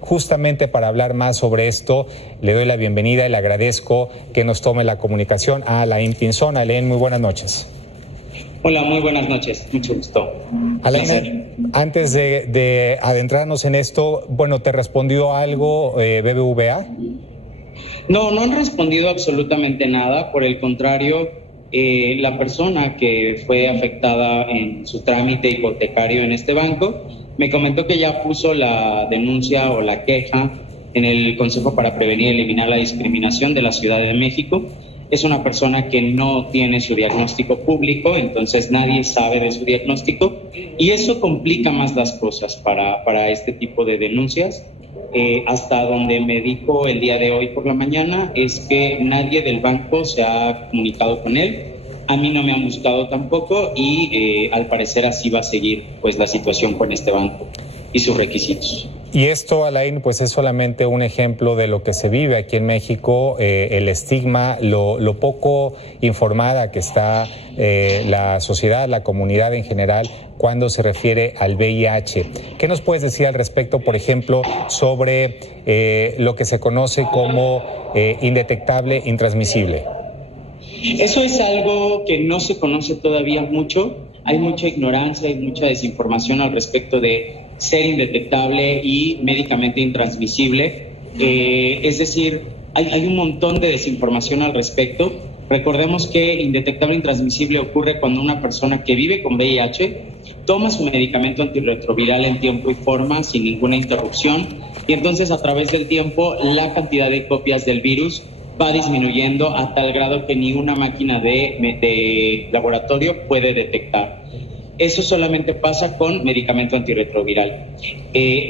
Justamente para hablar más sobre esto, le doy la bienvenida y le agradezco que nos tome la comunicación a Alain Pinzón. Alain, muy buenas noches. Hola, muy buenas noches, mucho gusto. Alain, antes de adentrarnos en esto, bueno, ¿te respondió algo BBVA? No han respondido absolutamente nada, por el contrario, la persona que fue afectada en su trámite hipotecario en este banco me comentó que ya puso la denuncia o la queja en el Consejo para Prevenir y Eliminar la Discriminación de la Ciudad de México. Es una persona que no tiene su diagnóstico público, entonces nadie sabe de su diagnóstico y eso complica más las cosas para este tipo de denuncias. Hasta donde me dijo el día de hoy por la mañana es que nadie del banco se ha comunicado con él. A mí no me han buscado tampoco y al parecer así va a seguir pues la situación con este banco y sus requisitos. Y esto, Alain, pues es solamente un ejemplo de lo que se vive aquí en México, el estigma, lo poco informada que está la sociedad, la comunidad en general, cuando se refiere al VIH. ¿Qué nos puedes decir al respecto, por ejemplo, sobre lo que se conoce como indetectable, intransmisible? Eso es algo que no se conoce todavía mucho. Hay mucha ignorancia, hay mucha desinformación al respecto de ser indetectable y médicamente intransmisible. Es decir, hay un montón de desinformación al respecto. Recordemos que indetectable e intransmisible ocurre cuando una persona que vive con VIH toma su medicamento antirretroviral en tiempo y forma sin ninguna interrupción y entonces a través del tiempo la cantidad de copias del virus va disminuyendo a tal grado que ni una máquina de laboratorio puede detectar. Eso solamente pasa con medicamento antirretroviral.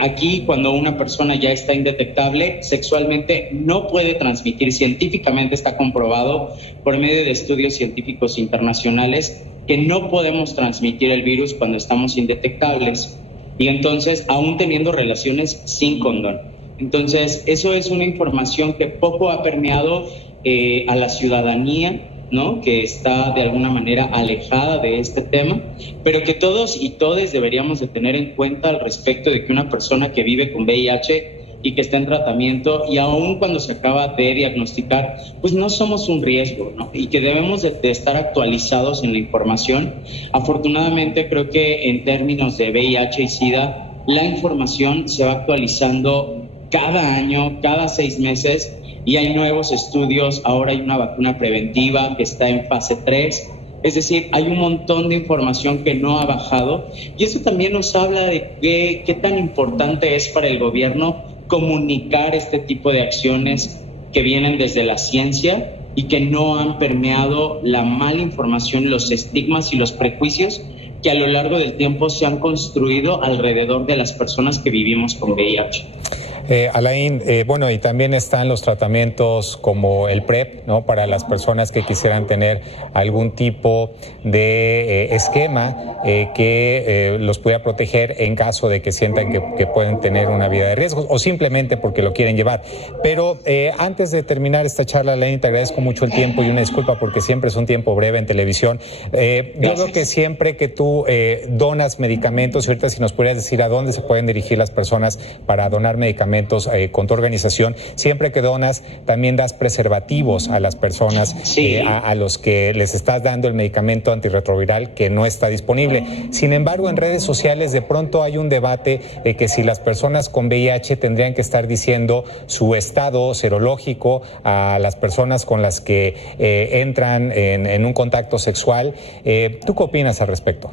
Aquí, cuando una persona ya está indetectable, sexualmente no puede transmitir. Científicamente está comprobado por medio de estudios científicos internacionales que no podemos transmitir el virus cuando estamos indetectables. Y entonces, aún teniendo relaciones sin condón. Entonces, eso es una información que poco ha permeado a la ciudadanía, ¿no? Que está de alguna manera alejada de este tema, pero que todos y todes deberíamos de tener en cuenta al respecto de que una persona que vive con VIH y que está en tratamiento y aún cuando se acaba de diagnosticar, pues no somos un riesgo, ¿no? Y que debemos de estar actualizados en la información. Afortunadamente creo que en términos de VIH y SIDA, la información se va actualizando cada año, cada 6 meses, y hay nuevos estudios. Ahora hay una vacuna preventiva que está en fase 3. Es decir, hay un montón de información que no ha bajado y eso también nos habla de qué tan importante es para el gobierno comunicar este tipo de acciones que vienen desde la ciencia y que no han permeado la mala información, los estigmas y los prejuicios que a lo largo del tiempo se han construido alrededor de las personas que vivimos con VIH. Alain, bueno, y también están los tratamientos como el PrEP, ¿no? Para las personas que quisieran tener algún tipo de esquema que los pueda proteger en caso de que sientan que pueden tener una vida de riesgo o simplemente porque lo quieren llevar. Pero antes de terminar esta charla, Alain, te agradezco mucho el tiempo y una disculpa porque siempre es un tiempo breve en televisión. Yo creo que siempre que tú donas medicamentos, y ahorita si nos pudieras decir a dónde se pueden dirigir las personas para donar medicamentos con tu organización, siempre que donas también das preservativos a las personas, sí. A los que les estás dando el medicamento antirretroviral que no está disponible. Sin embargo, en redes sociales de pronto hay un debate de que si las personas con VIH tendrían que estar diciendo su estado serológico a las personas con las que entran en un contacto sexual. ¿Tú qué opinas al respecto?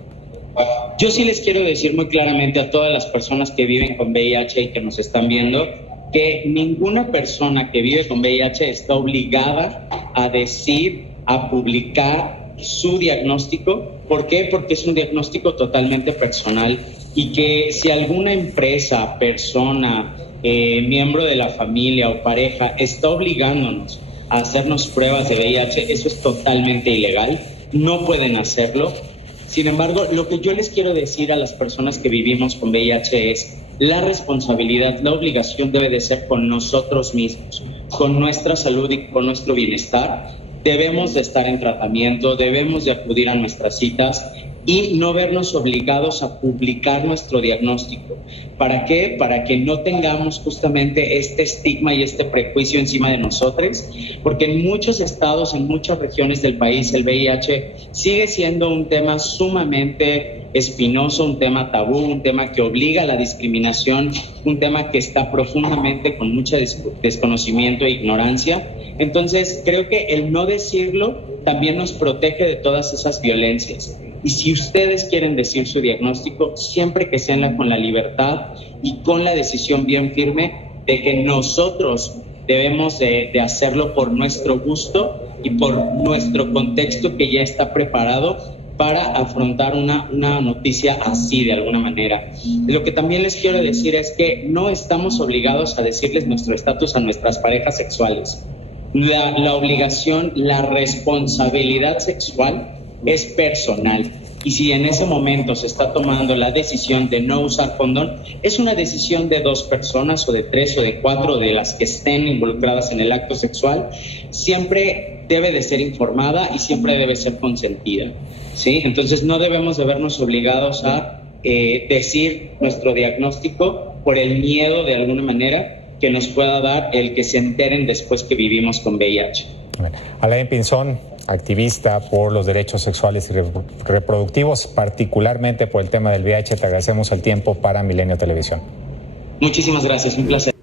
Yo sí les quiero decir muy claramente a todas las personas que viven con VIH y que nos están viendo que ninguna persona que vive con VIH está obligada a decir, a publicar su diagnóstico. ¿Por qué? Porque es un diagnóstico totalmente personal y que si alguna empresa, persona, miembro de la familia o pareja está obligándonos a hacernos pruebas de VIH, eso es totalmente ilegal, no pueden hacerlo. Sin embargo, lo que yo les quiero decir a las personas que vivimos con VIH es la responsabilidad, la obligación debe de ser con nosotros mismos, con nuestra salud y con nuestro bienestar. Debemos de estar en tratamiento, debemos de acudir a nuestras citas. y no vernos obligados a publicar nuestro diagnóstico. ¿Para qué? Para que no tengamos justamente este estigma y este prejuicio encima de nosotros, porque en muchos estados, en muchas regiones del país, el VIH sigue siendo un tema sumamente espinoso, un tema tabú, un tema que obliga a la discriminación, un tema que está profundamente con mucho desconocimiento e ignorancia. Entonces, creo que el no decirlo también nos protege de todas esas violencias. Y si ustedes quieren decir su diagnóstico, siempre que sean con la libertad y con la decisión bien firme de que nosotros debemos de hacerlo por nuestro gusto y por nuestro contexto que ya está preparado para afrontar una noticia así de alguna manera. Lo que también les quiero decir es que no estamos obligados a decirles nuestro estatus a nuestras parejas sexuales. La obligación, la responsabilidad sexual es personal. Y si en ese momento se está tomando la decisión de no usar condón, es una decisión de 2 personas o de 3 o de 4 de las que estén involucradas en el acto sexual. Siempre debe de ser informada y siempre debe ser consentida, ¿sí? Entonces no debemos de vernos obligados a decir nuestro diagnóstico por el miedo de alguna manera que nos pueda dar el que se enteren después que vivimos con VIH. Alain Pinzón, activista por los derechos sexuales y reproductivos, particularmente por el tema del VIH, te agradecemos el tiempo para Milenio Televisión. Muchísimas gracias, un placer.